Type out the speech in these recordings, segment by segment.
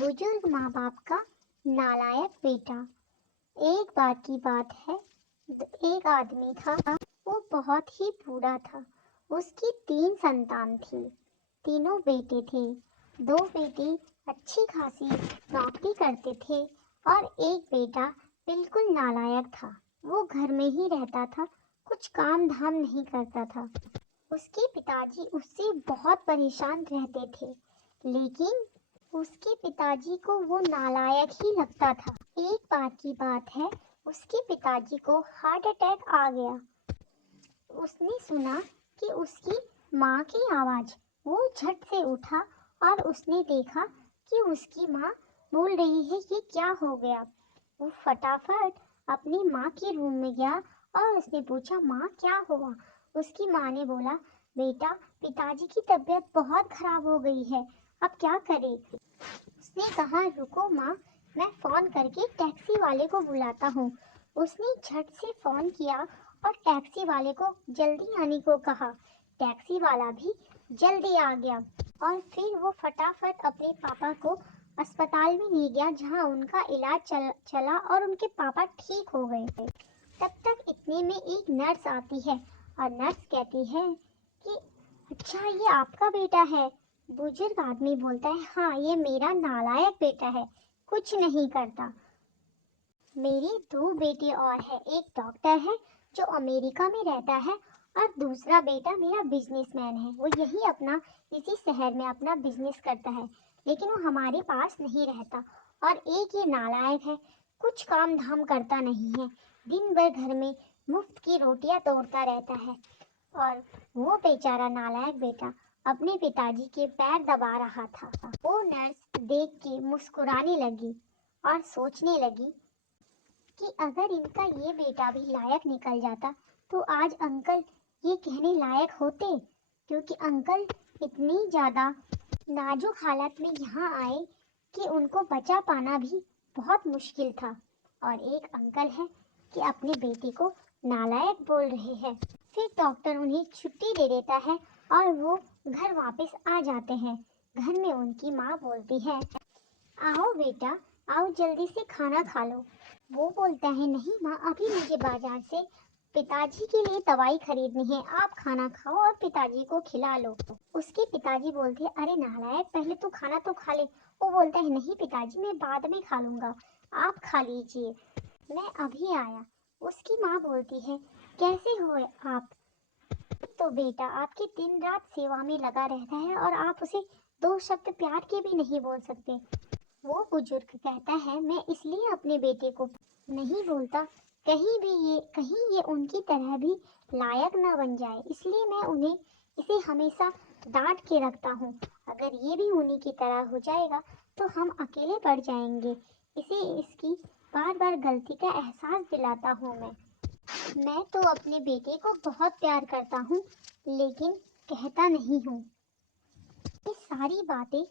बुजुर्ग माँ बाप का नालायक बेटा। एक बार की बात है, एक आदमी था। वो बहुत ही बूढ़ा था। उसकी 3 संतान थी। तीनों बेटे थे। 2 बेटे अच्छी खासी नौकरी करते थे और एक बेटा बिल्कुल नालायक था। वो घर में ही रहता था, कुछ काम धाम नहीं करता था। उसके पिताजी उससे बहुत परेशान रहते थे, लेकिन उसके पिताजी को वो नालायक ही लगता था। एक बार की बात है, उसके पिताजी को हार्ट अटैक आ गया। उसने सुना कि उसकी माँ की आवाज़। वो झट से उठा और उसने देखा कि उसकी माँ बोल रही है, ये क्या हो गया। वो फटाफट अपनी माँ के रूम में गया और उसने पूछा, माँ क्या हुआ। उसकी माँ ने बोला, बेटा पिताजी की तबीयत बहुत खराब हो गई है, अब क्या करें। उसने कहा, रुको माँ, मैं फोन करके टैक्सी वाले को बुलाता हूँ। उसने झट से फोन किया और टैक्सी वाले को जल्दी आने को कहा। टैक्सी वाला भी जल्दी आ गया और फिर वो फटाफट अपने पापा को अस्पताल में ले गया, जहाँ उनका इलाज चला और उनके पापा ठीक हो गए। तब तक इतने में एक नर्स आती है और नर्स कहती है कि अच्छा, ये आपका बेटा है। बुजुर्ग आदमी बोलता है, हाँ ये मेरा नालायक बेटा है, कुछ नहीं करता। मेरे 2 बेटे और हैं, एक डॉक्टर है जो अमेरिका में रहता है और दूसरा बेटा मेरा बिजनेसमैन है। वो यही अपना इसी शहर में अपना बिजनेस करता है, लेकिन वो हमारे पास नहीं रहता। और एक ये नालायक है, कुछ काम धाम करता नहीं है, दिन भर घर में मुफ्त की रोटियां तोड़ता रहता है। और वो बेचारा नालायक बेटा अपने पिताजी के पैर दबा रहा था। वो नर्स देख के मुस्कुराने लगी और सोचने लगी कि अगर इनका ये बेटा भी लायक निकल जाता तो आज अंकल ये कहने लायक होते, क्योंकि अंकल इतनी ज़्यादा नाजुक हालत में यहाँ आए कि उनको बचा पाना भी बहुत मुश्किल था। और एक अंकल है कि अपने बेटे को नालायक बोल रहे हैं। फिर डॉक्टर उन्हें छुट्टी दे देता है और वो घर वापस आ जाते हैं। घर में उनकी माँ बोलती है, आओ बेटा, आओ जल्दी से खाना खा लो। वो बोलता है, नहीं माँ, अभी मुझे बाजार से पिताजी के लिए दवाई खरीदनी है, आप खाना खाओ और पिताजी को खिला लो। उसके पिताजी बोलते हैं, अरे नालायक, पहले तू खाना तो खा ले। वो बोलता है, नहीं पिताजी, मैं बाद में खा लूंगा, आप खा लीजिए, मैं अभी आया। उसकी माँ बोलती है, कैसे हो आप? तो बेटा आपकी दिन रात सेवा में लगा रहता है और आप उसे 2 शब्द प्यार के भी नहीं बोल सकते। वो बुजुर्ग कहता है, मैं इसलिए अपने बेटे को नहीं बोलता, कहीं ये उनकी तरह भी लायक ना बन जाए, इसलिए मैं उन्हें इसे हमेशा डांट के रखता हूँ। अगर ये भी उन्हीं की तरह हो जाएगा तो हम अकेले पड़ जाएंगे। इसे इसकी बार बार गलती का एहसास दिलाता हूँ। मैं तो अपने बेटे को बहुत प्यार करता हूँ, लेकिन कहता नहीं हूँ। ये सारी बातें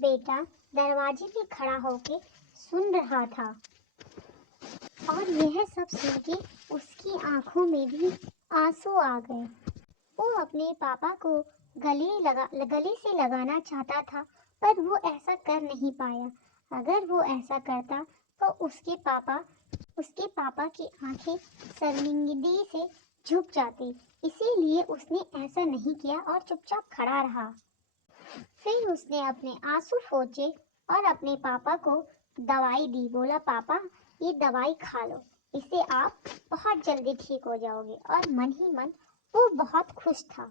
बेटा दरवाजे पे खड़ा होके सुन रहा था और यह सब सुन के उसकी आंखों में भी आंसू आ गए। वो अपने पापा को गले से लगाना चाहता था, पर वो ऐसा कर नहीं पाया। अगर वो ऐसा करता तो उसके पापा की आंखें शर्मिंदगी से झुक जाती। इसीलिए उसने ऐसा नहीं किया और चुपचाप खड़ा रहा। फिर उसने अपने आंसू पोंछे और अपने पापा को दवाई दी। बोला, पापा ये दवाई खा लो, इससे आप बहुत जल्दी ठीक हो जाओगे। और मन ही मन वो बहुत खुश था।